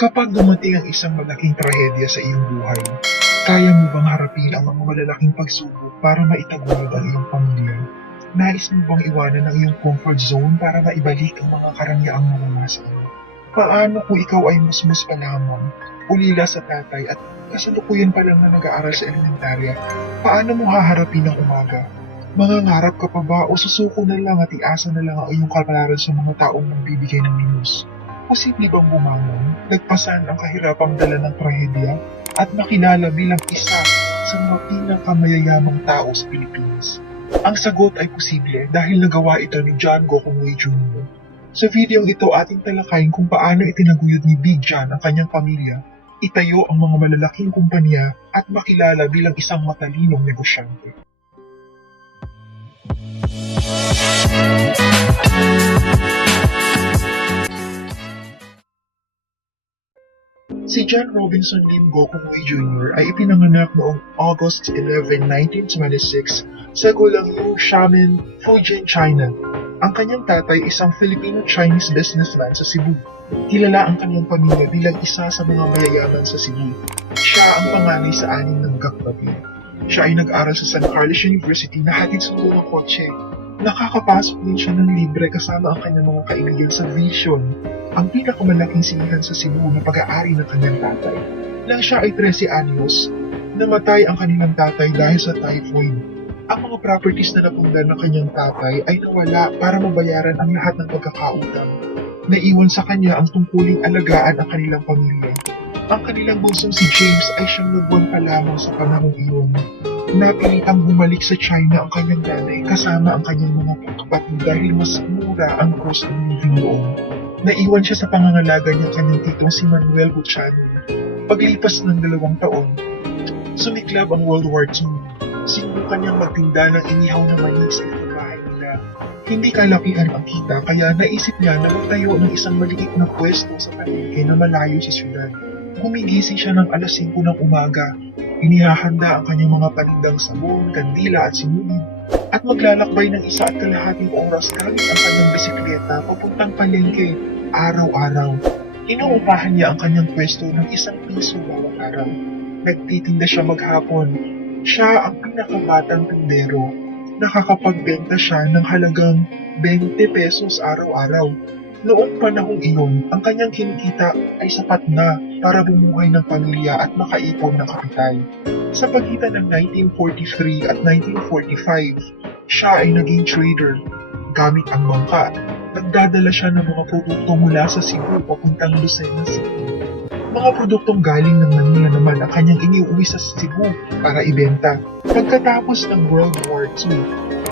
Kapag dumating ang isang malaking trahedya sa iyong buhay, kaya mo bang harapin ang mga malalaking pagsubok para maitaguyod ang iyong pamilya? Nais mo bang iwanan ang iyong comfort zone para maibalik ang mga karangyaan naranasan mo? Paano kung ikaw ay musmus pa lamang, ulila sa tatay at kasalukuyan pa lang na nag-aaral sa elementarya? Paano mo haharapin ang umaga? Mangangarap ka pa ba o susuko na lang at iasa na lang ang iyong kapalaran sa mga taong magbibigay ng limos? Posible bang bumangon, nagpasan ang kahirapang dala ng trahedya, at makilala bilang isa sa mga pinakamayayamang tao sa Pilipinas? Ang sagot ay posible dahil nagawa ito ni John Gokongwei Jr. Sa videong ito ating talakayin kung paano itinaguyod ni Big John ang kanyang pamilya, itayo ang mga malalaking kumpanya at makilala bilang isang matalinong negosyante. Si John Robinson Lim Gokongwei Jr. ay ipinanganak noong August 11, 1926 sa Guangzhou, Xiamen, Fujian, China. Ang kanyang tatay isang Filipino-Chinese businessman sa Cebu. Kilala ang kanyang pamilya bilang isa sa mga mayayaman sa Cebu. Siya ang panganay sa 6 na magkakapatid. Siya ay nag-aral sa San Carlos University na hatid sundo ng kotse. Nakakapasok din siya ng libre kasama ang kanyang mga kaibigan sa Vision, ang pinakamalaking sinihan sa Cebu na pag-aari ng kanyang tatay. Nang siya ay 13 anyos, namatay ang kanilang tatay dahil sa typhoid. Ang mga properties na napundan ng kanyang tatay ay nawala para mabayaran ang lahat ng pagkakautang. Naiwan sa kanya ang tungkuling alagaan ang kanilang pamilya. Ang kanilang bunsong si James ay siyang nagbuwan pa lamang sa panahong iyon. Napilitang bumalik sa China ang kanyang nanay kasama ang kanyang mga kapatid dahil mas mura ang cost of living noon. Naiwan siya sa pangangalaga niyang kanyang titong si Manuel Buchanan. Paglipas ng 2 taon, sumiklab ang World War II. Sinubukan niyang magtinda ng inihaw na mani sa ibang bahay nila. Hindi kalakihan ang kita kaya naisip niya na magtayo ng isang maliit na pwesto sa palengke na malayo sa syudad. Gumigising siya ng alas 5 ng umaga. Inihahanda ang kanyang mga panindang sabon, kandila at sinulid at maglalakbay ng 1.5 oras gamit ang kanyang bisikleta papuntang palengke araw-araw. Inuupahan niya ang kanyang pwesto ng 1 piso bawat araw. Nagtitinda siya maghapon. Siya ang pinakabatang tindero. Nakakapagbenta siya ng halagang 20 pesos araw-araw. Noong panahong iyon, ang kanyang kinikita ay sapat na para bumuhay ng pamilya at makaipon ng kapital. Sa pagitan ng 1943 at 1945, siya ay naging trader. Gamit ang bangka, nagdadala siya ng mga produkto mula sa Cebu papuntang Lucena City. Mga produktong galing ng Manila naman ang kanyang iniuwi sa Cebu para ibenta. Pagkatapos ng World War II,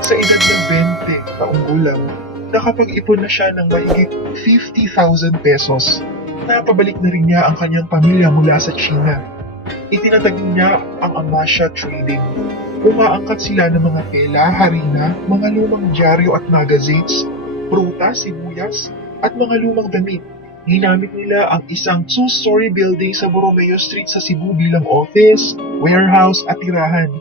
sa edad ng 20 taong gulang, nakapag-ipon na siya ng mahigit 50,000 pesos. Napabalik na rin niya ang kanyang pamilya mula sa China. Itinatag niya ang Amasya Trading. Umaangkat sila ng mga tela, harina, mga lumang dyaryo at magazines, prutas, sibuyas, at mga lumang damit. Ginamit nila ang isang 2-story building sa Borromeo Street sa Cebu bilang office, warehouse at tirahan.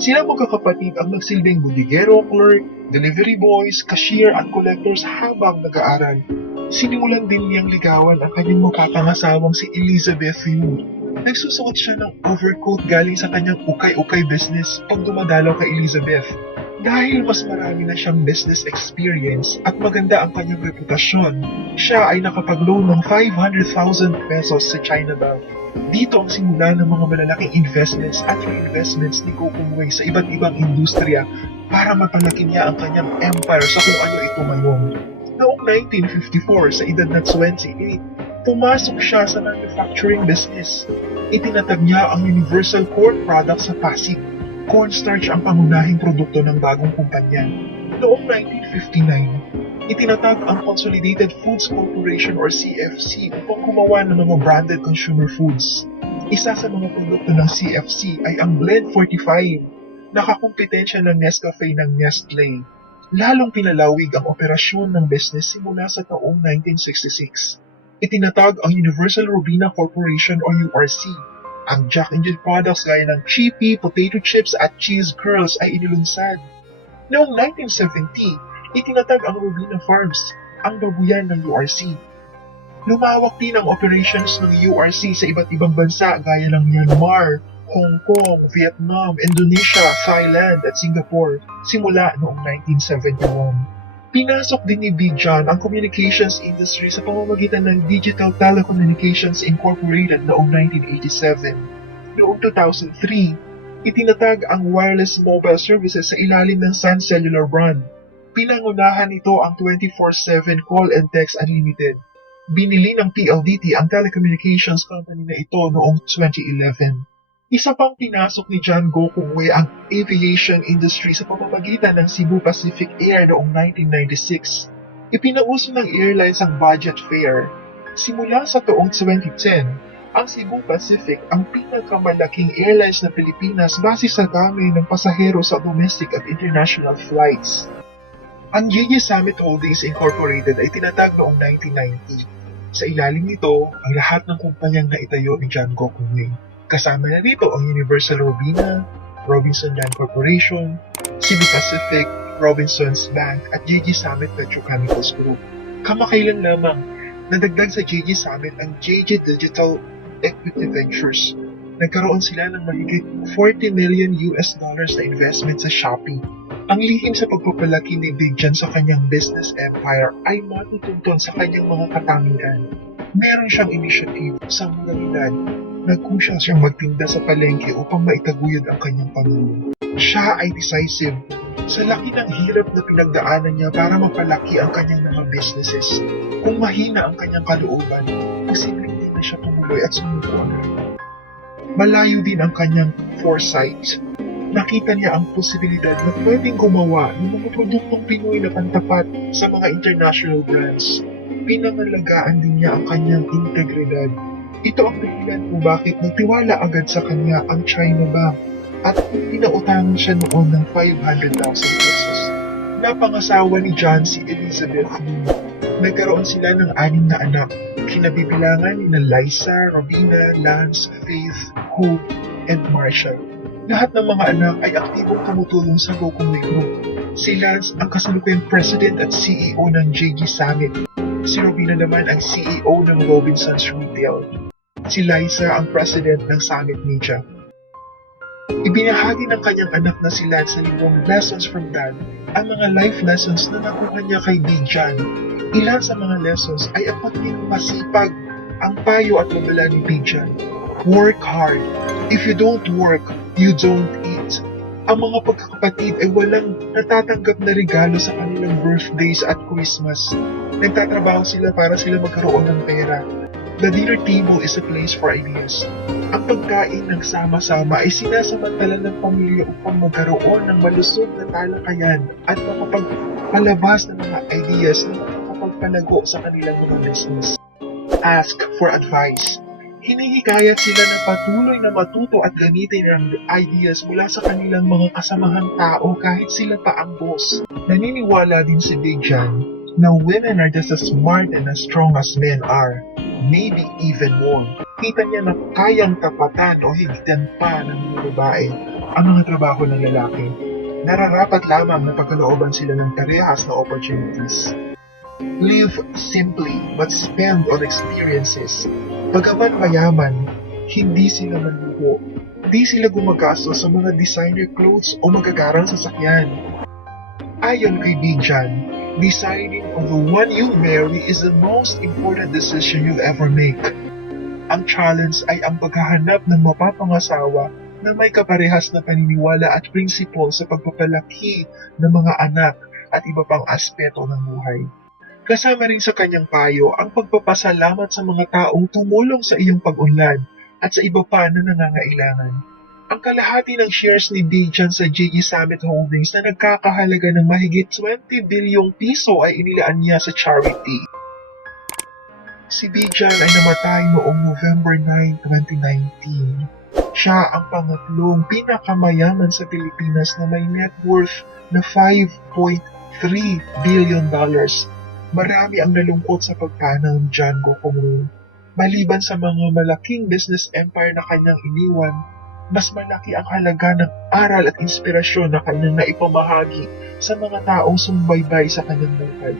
Sila magkakapatid ang nagsilbing bodeguero, clerk, delivery boys, cashier at collectors habang nag-aaral. Sinimulan din niyang ligawan ang kanyang makakangasawang si Elizabeth Yu. Nagsusuot siya ng overcoat galing sa kanyang ukay-ukay business pag dumadalaw kay Elizabeth. Dahil mas marami na siyang business experience at maganda ang kanyang reputasyon, siya ay nakapag-loan ng 500,000 pesos sa China Bank. Dito ang simula ng mga malalaking investments at reinvestments ni Gokongwei sa iba't ibang industriya para mapalaki niya ang kanyang empire sa kung ano ito ngayon. Noong 1954, sa edad na 28, pumasok siya sa manufacturing business. Itinatag niya ang Universal Corn Products sa Pasig. Cornstarch ang pangunahing produkto ng bagong kumpanya. Noong 1959, itinatag ang Consolidated Foods Corporation or CFC upang gumawa ng mga branded consumer foods. Isa sa mga produkto ng CFC ay ang Blend 45, nakakumpetensya ng Nescafe ng Nestle. Lalong pinalawig ang operasyon ng business simula sa taong 1966. Itinatag ang Universal Robina Corporation or URC. Ang Jack and Jill products gaya ng Chippy, potato chips at cheese curls ay inilunsad. Noong 1970, itinatag ang Robina Farms, ang babuyan ng URC. Lumawak din ang operations ng URC sa iba't ibang bansa gaya ng Myanmar, Hong Kong, Vietnam, Indonesia, Thailand at Singapore simula noong 1971. Pinasok din ni Big John ang communications industry sa pamamagitan ng Digital Telecommunications Incorporated noong 1987. Noong 2003, itinatag ang wireless mobile services sa ilalim ng Sun Cellular brand. Pinangunahan nito ang 24/7 call and text unlimited. Binili ng PLDT ang telecommunications company na ito noong 2011. Isa pang pinasok ni John Go Kung Wei ang aviation industry sa pamamagitan ng Cebu Pacific Air noong 1996. Ipinauso ng airlines ang budget fare. Simula sa taong 2010, ang Cebu Pacific ang pinakamalaking airlines ng Pilipinas base sa dami ng pasahero sa domestic at international flights. Ang JJ Summit Holdings Incorporated ay tinatag noong 1990. Sa ilalim nito, ang lahat ng kumpanyang naitayo ni John Go Kung Wei. Kasama na dito ang Universal Robina, Robinson Land Corporation, Cebu Pacific, Robinsons Bank at JJ Summit Petrochemicals Group. Kamakailan lamang, nadagdag sa JJ Summit ang JJ Digital Equity Ventures. Nagkaroon sila ng mahigit $40 million na investment sa Shopee. Ang lihim sa pagpapalaki ni Big John sa kanyang business empire ay matutuntun sa kanyang mga katangian. Meron siyang initiative sa moralidad. Nagkusya siyang magtinda sa palengke upang maitaguyod ang kanyang pamilya. Siya ay decisive. Sa laki ng hirap na pinagdaanan niya para mapalaki ang kanyang mga businesses. Kung mahina ang kanyang kalooban, posibleng din na siya tumuloy at sumuko. Malayo din ang kanyang foresight. Nakita niya ang posibilidad na pwedeng gumawa ng mga produktong Pinoy na pantapat sa mga international brands. Pinangalagaan din niya ang kanyang integridad. Ito ang dahilan kung bakit nagtiwala agad sa kanya ang China Bank at pinautangan siya noon ng 500,000 pesos. Napangasawa ni John si Elizabeth Lee. Nagkaroon sila ng 6 na anak. Kinabibilangan ni Liza, Robina, Lance, Faith, Hope, and Marshall. Lahat ng mga anak ay aktibong tumutulong sa Go Kung Wei Group. Si Lance ang kasalukuyang President at CEO ng JG Summit. Si Robina naman ang CEO ng Robinsons Retail. Si Liza ang President ng Summit Media. Ibinahagi ng kanyang anak na si Lance sa librong Lessons from Dad ang mga life lessons na nakuha niya kay Big John. Ilan sa mga lessons ay ang pagiging masipag, ang payo at babala ni Big John. Work hard. If you don't work, you don't eat. Ang mga pagkakapatid ay walang natatanggap na regalo sa kanilang birthdays at Christmas. Nagtatrabaho sila para sila magkaroon ng pera. The dinner table is a place for ideas. Ang pagkain ng sama-sama ay sinasamantala ng pamilya upang magkaroon ng malusog na talakayan at makapagpalabas ng mga ideas na makapagpalago sa kanilang mga business. Ask for advice. Hinihikayat sila na patuloy na matuto at gamitin ang ideas mula sa kanilang mga kasamahang tao kahit sila pa ang boss. Naniniwala din si Big John na women are just as smart and as strong as men are. Maybe even more. Kita niya na kayang tapatan o higdan pa ng mga babae ang mga trabaho ng lalaki. Nararapat lamang na pagkalooban sila ng parehas na opportunities. Live simply but spend on experiences. Bagaman mayaman, hindi sila manluho. Hindi sila gumagastos sa mga designer clothes o magagarang sasakyan. Ayon kay Big John, deciding on the one you marry is the most important decision you'll ever make. Ang challenge ay ang paghahanap ng mapapangasawa na may kaparehas na paniniwala at prinsipal sa pagpapalaki ng mga anak at iba pang aspeto ng buhay. Kasama rin sa kanyang payo ang pagpapasalamat sa mga taong tumulong sa iyong pag-unlad at sa iba pa na nangangailangan. Ang kalahati ng shares ni Big John sa JG Summit Holdings na nagkakahalaga ng mahigit 20 bilyong piso ay inilaan niya sa charity. Si Big John ay namatay noong November 9, 2019. Siya ang pangatlong pinakamayaman sa Pilipinas na may net worth na $5.3 billion. Marami ang nalungkot sa pagpanaw ni John Go Kung Wei. Maliban sa mga malaking business empire na kanyang iniwan, mas malaki ang halaga ng aral at inspirasyon na kanyang naipamahagi sa mga taong sumbaybay sa kanyang buhay.